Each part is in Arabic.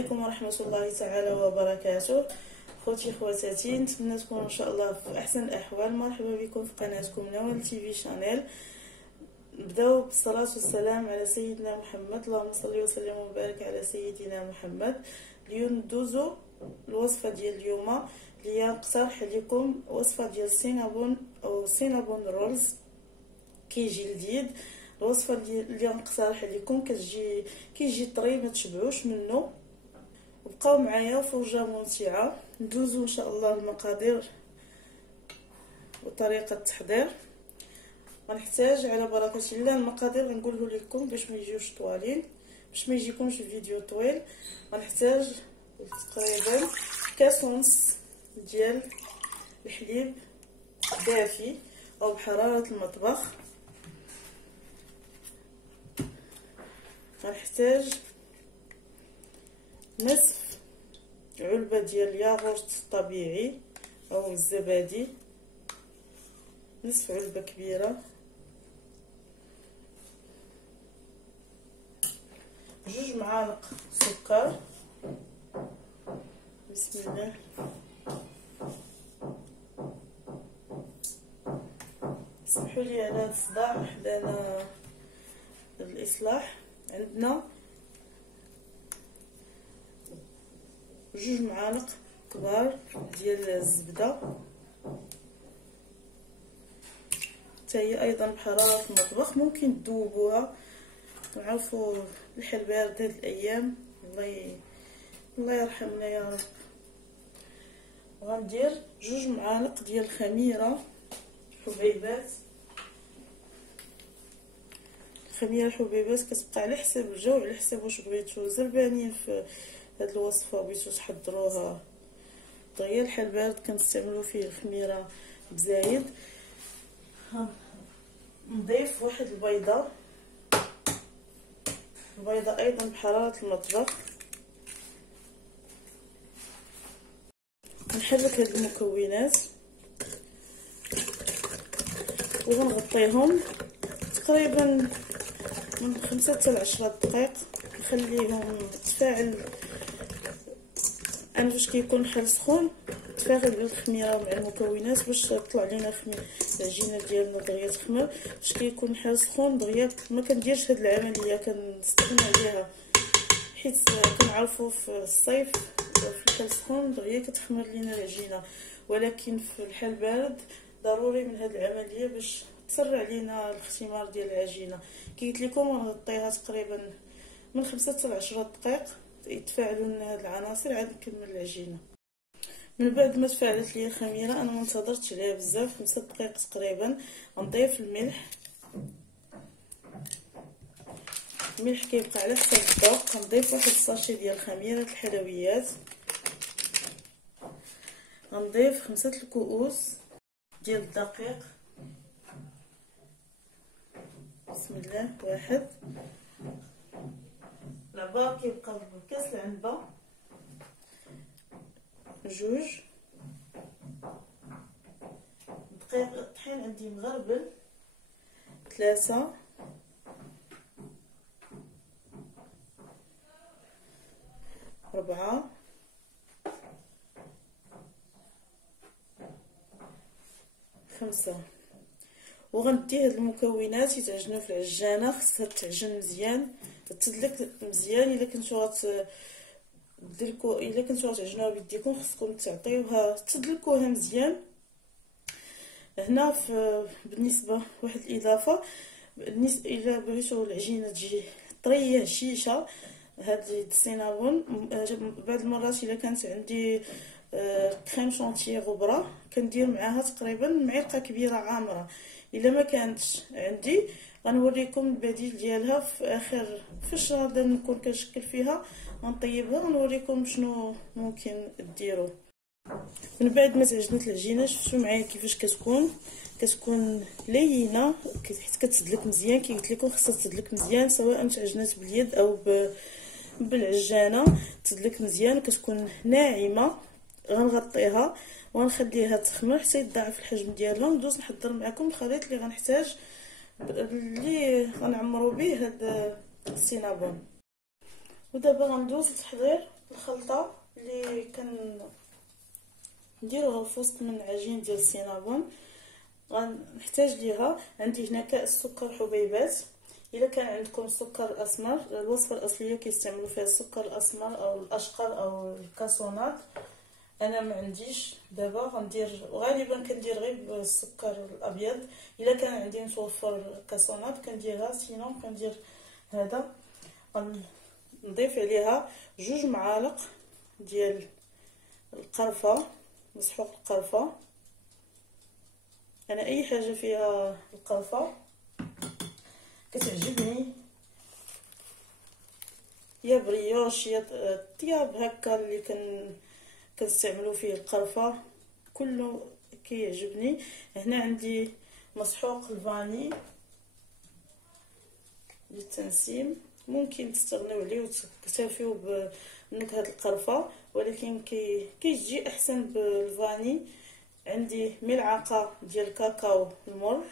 عليكم ورحمة الله تعالى وبركاته. خوتي خواتاتي، نتمنى تكونوا ان شاء الله في احسن الاحوال. مرحبا بكم في قناتكم نوال تي في شانيل. نبداو بالصلاه والسلام على سيدنا محمد، اللهم صل وسلم وبارك على سيدنا محمد. اليوم ندوزو الوصفه ديال اليوم اللي نقترح عليكم وصفه ديال السينابون او سينابون رولز. كيجي لذيذ. الوصفه اللي نقترح عليكم كيجي طري، ما تشبعوش منه. وبقاو معايا فرجه ممتعه. ندوزو ان شاء الله المقادير وطريقه التحضير. غنحتاج على بركه الله المقادير غنقوله لكم باش ما يجيوش طوالين، باش ما يجيكمش الفيديو طويل. غنحتاج تقريبا كاس ونص ديال الحليب دافي او بحراره المطبخ. غنحتاج نصف علبه ديال الياغورت الطبيعي او الزبادي، نصف علبه كبيره. 2 معالق سكر. بسم الله. اسمحوا لي على هذا الصداع، حدانا الاصلاح. عندنا 2 معالق كبار ديال الزبده، حتى هي ايضا بحراره المطبخ. ممكن تذوبوها، نعرفوا الحل بارد هاد الايام. الله يرحمنا يا رب. غندير 2 معالق ديال الخميره حبيبات. الخميره الحبيبات كتبقى على حساب الجو، على حساب واش بغيتو زربانين في هاد الوصفه بغيتو تحضروها دغيا. الحل بارد كنستعملوا فيه الخميره بزايد. نضيف واحد البيضه ايضا بحراره المطبخ. نحرك هاد المكونات وغنغطيهم تقريبا من 5 حتى 10 دقائق. نخليهم تفاعل. انا فاش كيكون الحل سخون تفاعل بالخميره مع المكونات باش تطلع لينا العجينه ديالنا دغيا تخمر. فاش كيكون الحل سخون دغيا ما كنديرش هاد العمليه، كنستغنى عليها، حيت كنعرفوا في الصيف في الحل سخون دغيا كتخمر لينا العجينه. ولكن في الحل بارد ضروري من هاد العمليه باش تسرع لينا الاختمار ديال العجينه. قلت لكم غنغطيها تقريبا من 5 حتى 10 دقائق يتفاعلوا لنا هاد العناصر، عاد نكمل العجينه. من بعد ما تفاعلت لي الخميره انا ما انتظرتش عليها بزاف، 5 دقائق تقريبا. غنضيف الملح كيبقى على حسب الذوق. غنضيف واحد الساشي ديال خميره الحلويات. غنضيف 5 الكؤوس ديال الدقيق. بسم الله. 1 العبار كيبقى بكاس العنبه. 2 دقيق الطحين عندي مغربل. 3 4 5. وغندي هاد المكونات يتعجنوا في العجانه. خصها تعجن مزيان، تدلك مزيان. الا كنتو غتعجنوها بيديكم خصكم تعطيوها تدلكوها مزيان. هنا بالنسبه واحد الاضافه، الا بغيتو العجينه تجي طريه هشيشه، هاد السينابون بعض المرات الا كانت عندي كريم شونتيي غبره كندير معاها تقريبا معلقه كبيره عامره. الا ما كانتش عندي غنوريكم البديل ديالها في اخر، فاش غادا نكون كنشكل فيها غنطيبها غنوريكم شنو ممكن ديروا. من بعد ما تعجنت العجينه شفتوا معايا كيفاش كتكون لينه، حيت كتدلك مزيان. كي قلت لكم خصها تدلك مزيان، سواء تعجنات باليد او بالعجانه تدلك مزيان، كتكون ناعمه. غنغطيها ونخليها تخمر حتى يتضاعف الحجم ديالها. ندوز نحضر معكم الخليط اللي غنحتاج اللي غنعمرو به هاد السينابون. ودابا غندوز لتحضير الخلطه اللي نديروها في وسط من عجين ديال السينابون. غنحتاج ليها، عندي هنا كاس سكر حبيبات. الا كان عندكم سكر اسمر، الوصفه الاصليه كيستعملوا فيها السكر الاسمر او الاشقر او الكاسونات. انا ما عنديش دابا، غندير غالبا كندير غير السكر الابيض. الا كان عندي متوفر كاسونات كنديرها، سينون كندير هذا. نضيف عليها 2 معالق ديال القرفه، مسحوق القرفه. انا اي حاجه فيها القرفه كتعجبني، يا بريوش يا طياب هكا اللي كنستعملوا فيه القرفه كله كيعجبني. هنا عندي مسحوق الفاني للتنسيم، ممكن تستغنيو عليه وتكتفيو بنكهه القرفه، ولكن كيجي احسن بالفاني. عندي ملعقه ديال الكاكاو المر،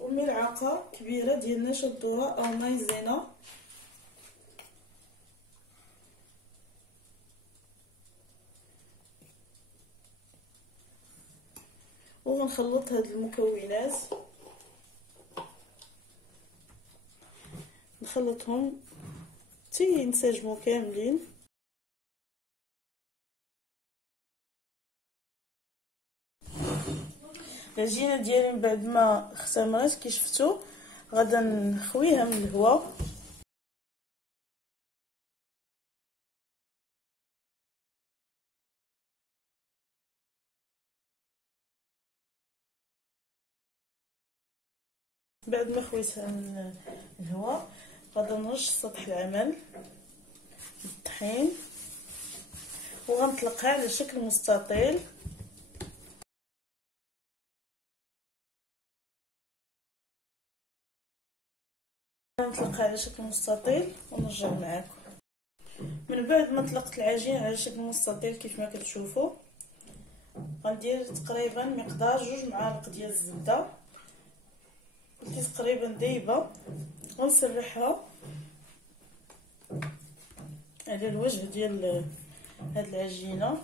وملعقه كبيره ديال نشا الذره او مايزينا. وغنخلط هاد المكونات، نخلطهم حتى ينسجموا كاملين. العجينه ديالي من بعد ما اختمرت كي شفتوا غادا نخويها من الهواء. بعد ما خويتها من الهواء غادا نرش سطح العمل بالطحين وغنطلقها على شكل مستطيل. نطلقها على شكل مستطيل ونرجع معاكم. من بعد ما طلقت العجين على شكل مستطيل كيف ما كتشوفوا، غندير تقريبا مقدار 2 معالق ديال الزبده اللي تقريبا دايبه، ونسرحها على الوجه ديال هاد العجينه.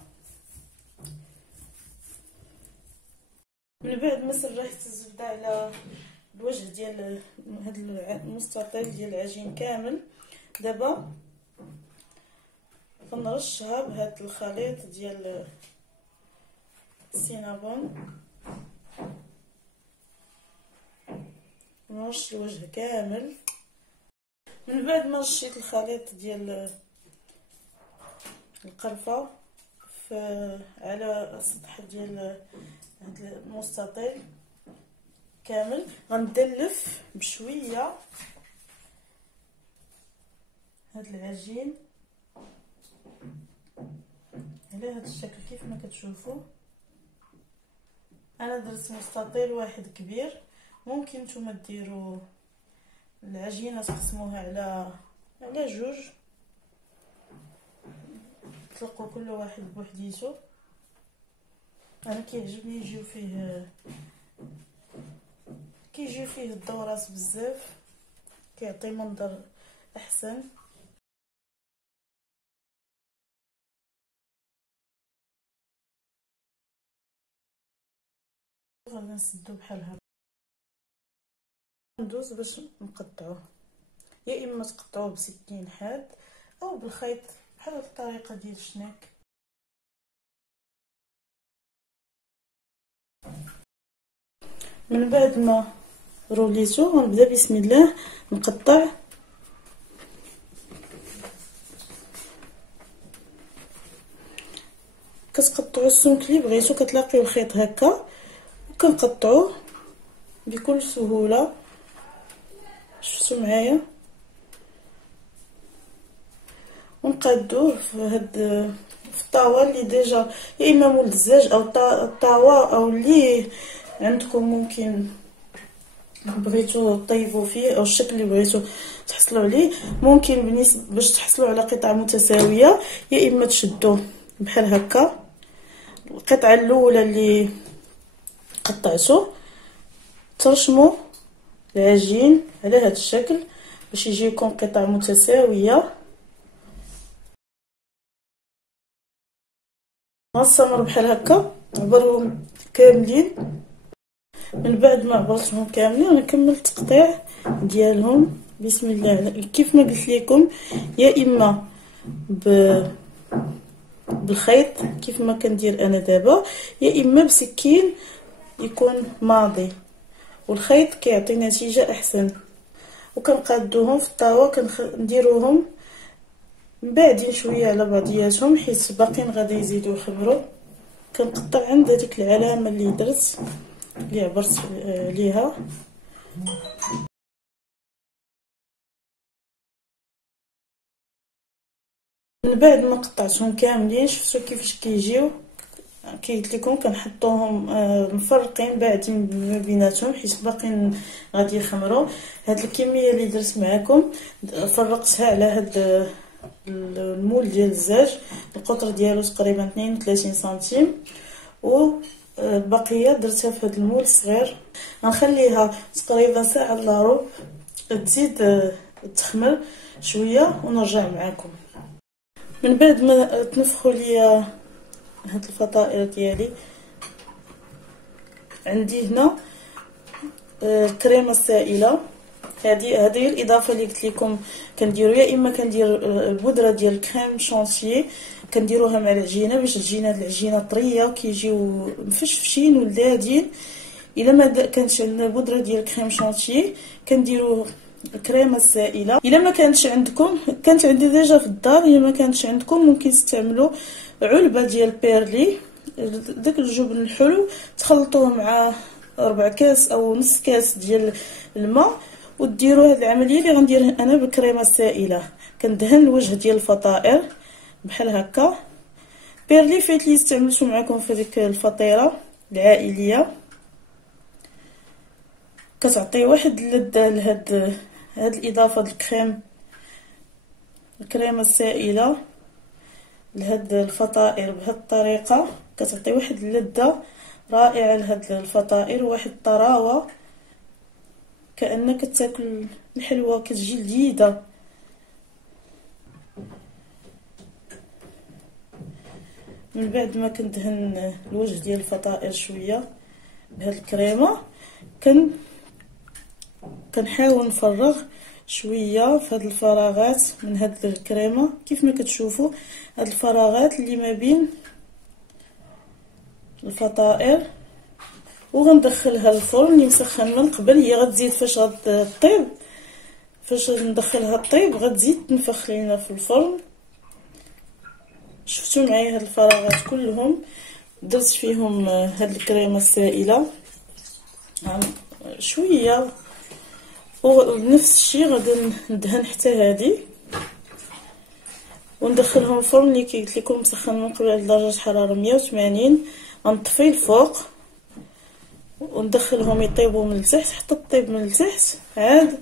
من بعد ما سرحت الزبده على الوجه ديال هاد المستطيل ديال العجين كامل، دابا غنرشها بهاد الخليط ديال السينابون، نرش الوجه كامل. من بعد ما رشيت الخليط ديال القرفه على السطح ديال هاد المستطيل كامل، غندلف بشويه هاد العجين على هاد الشكل كيف ما كتشوفوا. انا درت مستطيل واحد كبير، ممكن نتوما ديروا العجينه تقسموها على 2، تلقوا كل واحد بوحديتو. انا كيعجبني كيجيو فيه الدورات بزاف، كيعطي منظر احسن. غادي نسدو بحال هكا، ندوز باش نقطعوه، يا اما تقطعوه بسكين حاد او بالخيط بحال هاد الطريقه ديال الشناك. من بعد ما روليتو غنبدا بسم الله نقطع. كتقطعوا السمك اللي بغيتو، كتلاقيو الخيط هكا وكنقطعوه بكل سهوله. شفتوا معايا؟ ونقادوه في الطاوه اللي ديجا يا اما مول الدجاج او الطاوه او اللي عندكم ممكن بغيتو طيبوا فيه، او الشكل اللي بغيتو تحصلوا عليه. ممكن بالنسبه باش تحصلوا على قطع متساويه، يا اما تشدوه بحال هكا القطعه الاولى اللي قطعتو ترشموا العجين على هذا الشكل باش يجيكم قطع متساويه. غنستمر بحال هكا نعبرهم كاملين. من بعد ما عبرتهم كاملين غنكمل التقطيع ديالهم بسم الله. كيف ما قلت لكم يا اما بالخيط كيف ما كندير انا دابا، يا اما بسكين يكون ماضي، والخيط كيعطي نتيجه احسن. وكنقادوهم في الطاوه كنديروهم بعدين شويه على بعضياتهم حيت باقيين غادي يزيدوا يخمروا. كنقطع عند هذيك العلامه اللي درت اللي عبرت ليها. من بعد ما قطعتهم كاملين شفتوا كيفاش كيجيو. قلت لكم كنحطوهم مفرقين بعدين ما بيناتهم حيت باقيين غادي يخمروا. هاد الكميه اللي درت معكم فرقتها على هاد المول ديال الزاج، القطر ديالو تقريبا 32 سنتيم، والبقيه درتها في هاد المول الصغير. غنخليها تقريبا ساعه الا ربع تزيد تخمر شويه ونرجع معكم. من بعد ما تنفخوا ليا هاد الفطائر ديالي، عندي هنا كريمه سائله. هذه هي الاضافه اللي قلت لكم كنديروا، يا اما كندير البودره ديال الكريم شانتيي كنديروها مع العجينه باش تجينا هاد العجينه طريه كيجيو مفشفشين ولذاذين. الا ما كانش عندنا البودره ديال الكريم شانتيي كنديروا الكريمه السائله. الا ما كانتش عندكم، كانت عندي ديجا في الدار، الا ما كانتش عندكم ممكن تستعملوا علبه ديال بيرلي، داك الجبن الحلو تخلطوه مع 4 كاس او نص كاس ديال الماء وديروا هاد العمليه اللي غندير انا بالكريمه السائله. كندهن الوجه ديال الفطائر بحال هكا. بيرلي فايت لي استعملته معكم في ديك الفطيره العائليه، كتعطي واحد اللذه لهاد الاضافه ديال الكريمه السائله لهاد الفطائر. بهاد الطريقه كتعطي واحد اللذه رائعه لهاد الفطائر، وواحد الطراوه كانك تاكل الحلوه كتجي لذيذه. من بعد ما كندهن الوجه ديال الفطائر شويه بهاد الكريمه كنحاول نفرغ شويه في هاد الفراغات من هاد الكريمه. كيف ما كتشوفوا هاد الفراغات اللي ما بين الفطائر، وغندخلها الفرن اللي مسخن من قبل. هي غتزيد فاش غطيب، فاش ندخلها الطيب غتزيد تنفخ لينا في الفرن. شفتوا معايا هاد الفراغات كلهم درت فيهم هاد الكريمه السائله شويه، وبنفس الشيء غادي ندهن حتى هذه وندخلهم الفرن اللي قلت لكم مسخن من قبل على درجه حراره 180. غنطفي الفوق وندخلهم يطيبوا من التحت حتى تطيب من التحت، عاد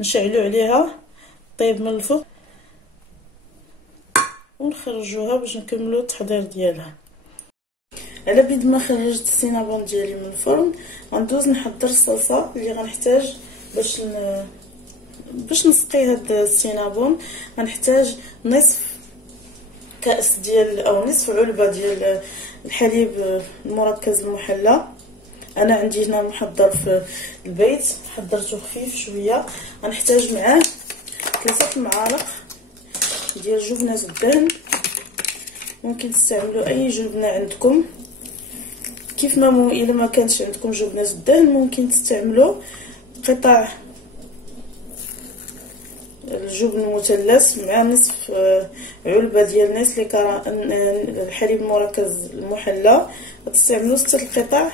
نشعلوا عليها طيب من الفوق ونخرجوها باش نكملوا التحضير ديالها. على بيد ما خرجت السينابون ديالي من الفرن غندوز نحضر الصلصه اللي غنحتاج باش نسقي هاد السينابون. غنحتاج نصف كاس ديال او نصف علبه ديال الحليب المركز المحلى. انا عندي هنا محضر في البيت، حضرته خفيف شويه. غنحتاج معاه 3 معالق ديال جبنه الدهن، ممكن تستعملوا اي جبنه عندكم. كيف ما الا ما كانش عندكم جبنه الدهن ممكن تستعملوا قطع الجبن المثلث مع نصف علبه ديال نسلي الحليب المركز المحلى. غتستعملوا 6 القطع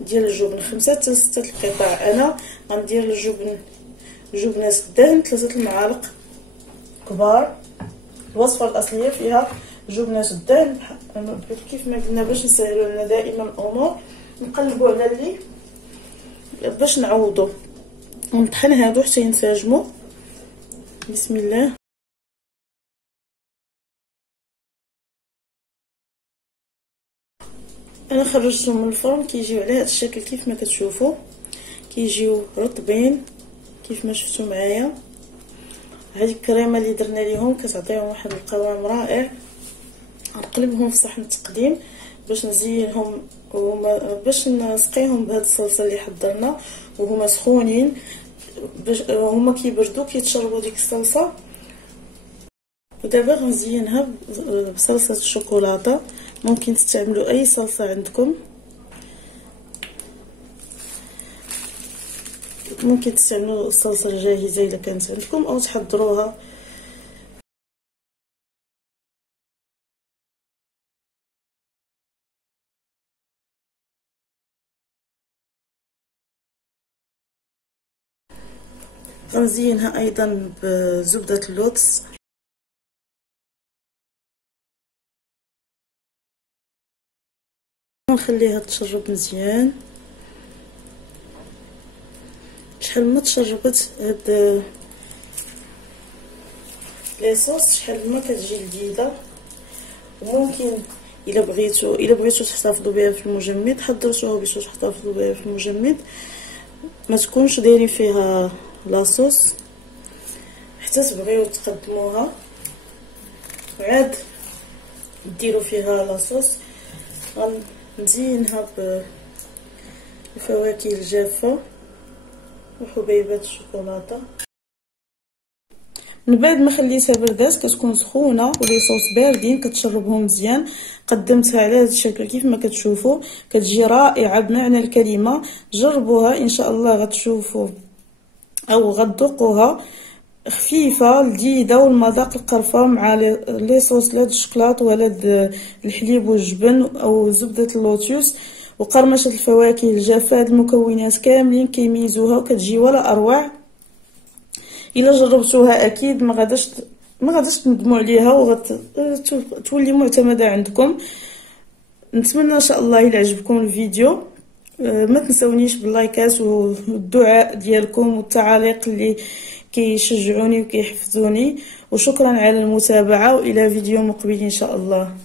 ديال الجبن، 5 حتى 6 القطع. انا غندير جبنه الدهن 3 المعالق كبار. الوصفه الاصليه فيها جبنه الدهن. كيف ما قلنا باش نسهلوا لنا دائما الامور نقلبوا على اللي باش نعوضوا ونطحن هادو حتى ينسجموا. بسم الله. انا خرجتهم من الفرن كيجيو على هذا الشكل كيف ما كتشوفوا. كيجيو رطبين كيف ما شفتوا معايا. هذه الكريمه اللي درنا ليهم كتعطيهم واحد القوام رائع. غنقلبهم في صحن التقديم باش نزينهم باش نسقيهم بهاد الصلصه اللي حضرنا وهما سخونين، باش هما كيبردوا كيتشربوا ديك الصلصه. ودابا غنزينها بصلصه الشوكولاته. ممكن تستعملوا اي صلصه عندكم، ممكن تستعملوا الصلصه الجاهزه اذا كانت عندكم او تحضروها. غنزينها ايضا بزبده اللوتس. ونخليها تشرب مزيان. شحال ما تشربت هاد ليصوص شحال ما كتجي لذيذه. وممكن الا بغيتو تحتفظوا بها في المجمد حضرتوها باش تحتفظوا بها في المجمد، ما تكونش دايرين فيها لاصوص حتى تبغيو تقدموها وعاد ديروا فيها لاصوص. غنزينها بالفواكه الجافه وحبيبات الشوكولاته. من بعد ما خليتها بردات كتكون سخونه ولي صوص باردين كتشربهم مزيان. قدمتها على هذا الشكل كيف ما كتشوفوا، كتجي رائعه بمعنى الكلمه. جربوها ان شاء الله غتشوفوا او غتذوقوها خفيفه لذيذه والمذاق القرفه مع لي صوص لا الشوكولاط ولا الحليب والجبن او زبده اللوتيوس وقرمشه الفواكه الجافه. هاد المكونات كاملين كيميزوها وكتجي ولا اروع. الا جربتوها اكيد ما غاداش تندموا عليها وغتولي معتمده عندكم. نتمنى ان شاء الله الى عجبكم الفيديو ما تنسونيش باللايكات والدعاء ديالكم والتعاليق اللي كيشجعوني وكيحفزوني. وشكرا على المتابعه والى فيديو مقبل ان شاء الله.